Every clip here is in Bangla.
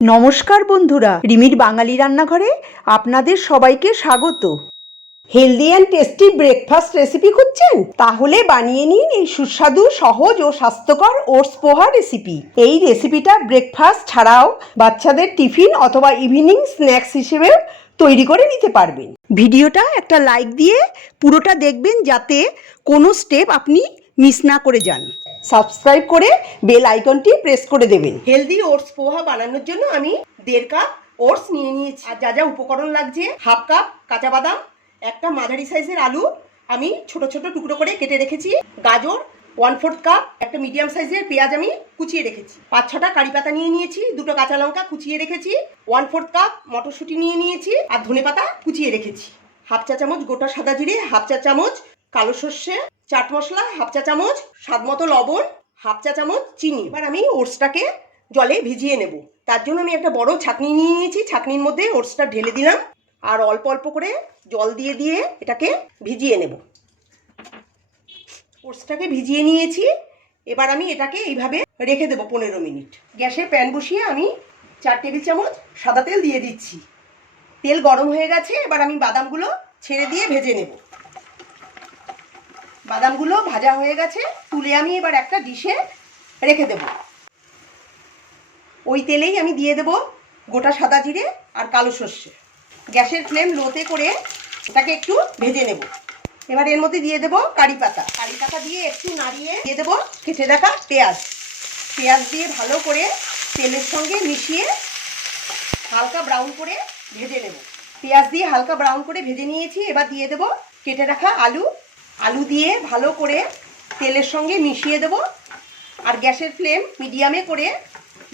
নমস্কার বন্ধুরা, রিমির বাঙালি রান্নাঘরে আপনাদের সবাইকে স্বাগত। Healthy and tasty breakfast recipe খুঁজছেন? তাহলে বানিয়ে নিন এই সুস্বাদু, সহজ ও স্বাস্থ্যকর ওটস পোহা রেসিপি। এই রেসিপিটা ব্রেকফাস্ট ছাড়াও বাচ্চাদের টিফিন অথবা ইভিনিং স্ন্যাক্স হিসেবে তৈরি করে নিতে পারবেন। ভিডিওটা একটা লাইক দিয়ে পুরোটা দেখবেন যাতে কোনো স্টেপ আপনি মিস না করে যান। সাবস্ক্রাইব করে বেল আইকনটি প্রেস করে দেবেন। হেলদি ওটস পোহা বানানোর জন্য আমি 1.5 কাপ ওটস নিয়ে নিয়েছি। আর যা যা উপকরণ লাগছে, 1/2 কাপ কাঁচা বাদাম, একটা মাঝারি সাইজের আলু আমি ছোট ছোট টুকরো করে কেটে রেখেছি, গাজর 1/4 কাপ, একটা মিডিয়াম সাইজের পেঁয়াজ আমি কুচিয়ে রেখেছি, 5-6টা কারি পাতা নিয়ে নিয়েছি, 2টো কাঁচা লঙ্কা কুচিয়ে রেখেছি, 1/4 কাপ মটরশুঁটি নিয়ে নিয়েছি, আর ধনেপাতা কুচিয়ে রেখেছি, 1/2 চা চামচ গোটা সাদা জিরে, 1/2 চা চামচ কালো সর্ষে, চাট মশলা 1/2 চা চামচ, স্বাদ মতো লবণ, 1/2 চা চামচ চিনি। এবার আমি ওটসটাকে জলে ভিজিয়ে নেব। তার জন্য আমি একটা বড় ছাঁকনি নিয়ে নিয়েছি, ছাঁকনির মধ্যে ওটসটা ঢেলে দিলাম আর অল্প অল্প করে জল দিয়ে দিয়ে এটাকে ভিজিয়ে নেব। ওটসটাকে ভিজিয়ে নিয়েছি। এবার আমি এটাকে এইভাবে রেখে দেবো 15 মিনিট। গ্যাসে প্যান বসিয়ে আমি 4 টেবিল চামচ সাদা তেল দিয়ে দিচ্ছি। তেল গরম হয়ে গেছে, এবার আমি বাদামগুলো ছেড়ে দিয়ে ভেজে নেব। বাদামগুলো ভাজা হয়ে গেছে, তুলে আমি এবার একটা ডিশে রেখে দেব। ওই তেলেই আমি দিয়ে দেব গোটা সাদা জিরে আর কালো সর্ষে। গ্যাসের ফ্লেম লোতে করে এটাকে একটু ভেজে নেব। এবার এর মধ্যে দিয়ে দেব কারি পাতা। কারি পাতা দিয়ে একটু নাড়িয়ে দিয়ে দেব কেটে রাখা পেঁয়াজ। পেঁয়াজ দিয়ে ভালো করে তেলের সঙ্গে মিশিয়ে হালকা ব্রাউন করে ভেজে নেব। পেঁয়াজ দিয়ে হালকা ব্রাউন করে ভেজে নিয়েছি। এবার দিয়ে দেব কেটে রাখা আলু। আলু দিয়ে ভালো করে তেলের সঙ্গে মিশিয়ে দেব আর গ্যাসের ফ্লেম মিডিয়ামে করে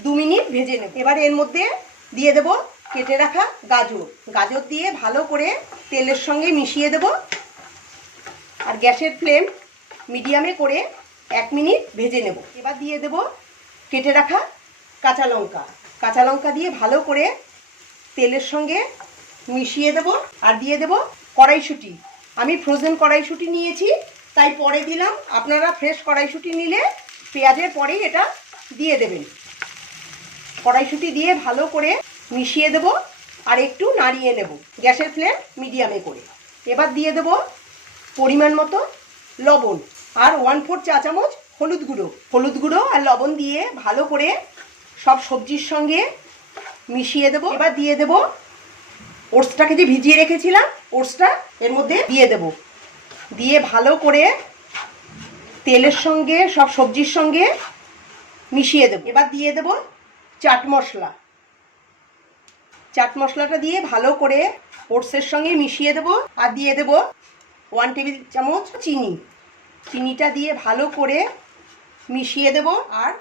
2 মিনিট ভেজে নেব। এবার এর মধ্যে দিয়ে দেব কেটে রাখা গাজর। গাজর দিয়ে ভালো করে তেলের সঙ্গে মিশিয়ে দেব আর গ্যাসের ফ্লেম মিডিয়ামে করে 1 মিনিট ভেজে নেব। এবার দিয়ে দেব কেটে রাখা কাঁচা লঙ্কা। কাঁচা লঙ্কা দিয়ে ভালো করে তেলের সঙ্গে মিশিয়ে দেব আর দিয়ে দেব কড়াইশুঁটি। আমি ফ্রোজেন কড়াইশুঁটি নিয়েছি, তাই পরে দিলাম। আপনারা ফ্রেশ কড়াইশুঁটি নিলে পেঁয়াজের পরেই এটা দিয়ে দেবেন। কড়াইশুঁটি দিয়ে ভালো করে মিশিয়ে দেব আর একটু নাড়িয়ে নেব গ্যাসের ফ্লেম মিডিয়ামে করে। এবার দিয়ে দেব পরিমাণ মতো লবণ আর 1/4 চা চামচ হলুদ গুঁড়ো। হলুদ গুঁড়ো আর লবণ দিয়ে ভালো করে সব সবজির সঙ্গে মিশিয়ে দেব। এবার দিয়ে দেব ওটসটাকে যে ভিজিয়ে রেখেছিলাম, ওটসটা এর মধ্যে দিয়ে দেব। দিয়ে ভালো করে তেলের সঙ্গে সব সবজির সঙ্গে মিশিয়ে দেব। এবার দিয়ে দেব চাট মশলা। চাট মশলাটা দিয়ে ভালো করে ওটসের সঙ্গে মিশিয়ে দেব আর দিয়ে দেব 1 টেবিল চামচ চিনি। চিনিটা দিয়ে ভালো করে মিশিয়ে দেব আর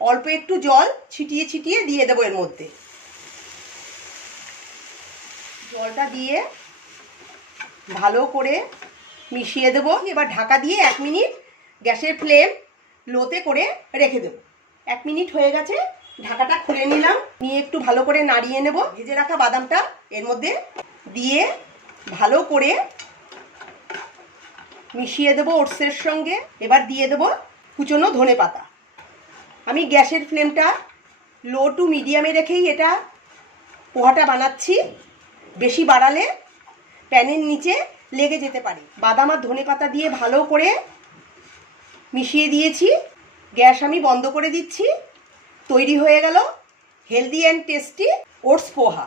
অল্প একটু জল ছিটিয়ে ছিটিয়ে দিয়ে দেব এর মধ্যে। জলটা দিয়ে ভালো করে মিশিয়ে দেব। এবার ঢাকা দিয়ে 1 মিনিট গ্যাসের ফ্লেম লোতে করে রেখে দেব। 1 মিনিট হয়ে গেছে, ঢাকাটা খুলে নিলাম। নিয়ে একটু ভালো করে নাড়িয়ে নেব। ভেজে রাখা বাদামটা এর মধ্যে দিয়ে ভালো করে মিশিয়ে দেব ওটসের সঙ্গে। এবার দিয়ে দেব কুচনো ধনেপাতা। আমি গ্যাসের ফ্লেমটা লো টু মিডিয়ামে রেখেই এটা পোহাটা বানাচ্ছি। বেশি বাড়ালে প্যানের নিচে লেগে যেতে পারে। বাদাম আর ধনেপাতা দিয়ে ভালো করে মিশিয়ে দিয়েছি। গ্যাস আমি বন্ধ করে দিচ্ছি। তৈরি হয়ে গেল হেলদি অ্যান্ড টেস্টি ওটস পোহা।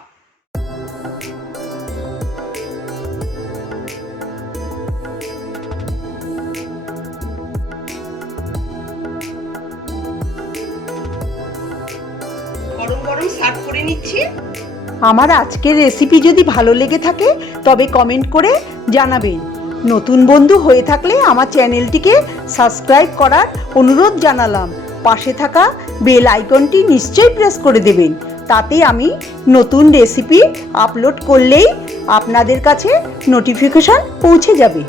গরম গরম সার্ভ করে নিচ্ছি। আমার আজকের রেসিপি যদি ভালো লেগে থাকে তবে কমেন্ট করে জানাবেন। নতুন বন্ধু হয়ে থাকলে আমার চ্যানেলটিকে সাবস্ক্রাইব করার অনুরোধ জানালাম। পাশে থাকা বেল আইকনটি নিশ্চয়ই প্রেস করে দেবেন, তাতে আমি নতুন রেসিপি আপলোড করলেই আপনাদের কাছে নোটিফিকেশন পৌঁছে যাবে।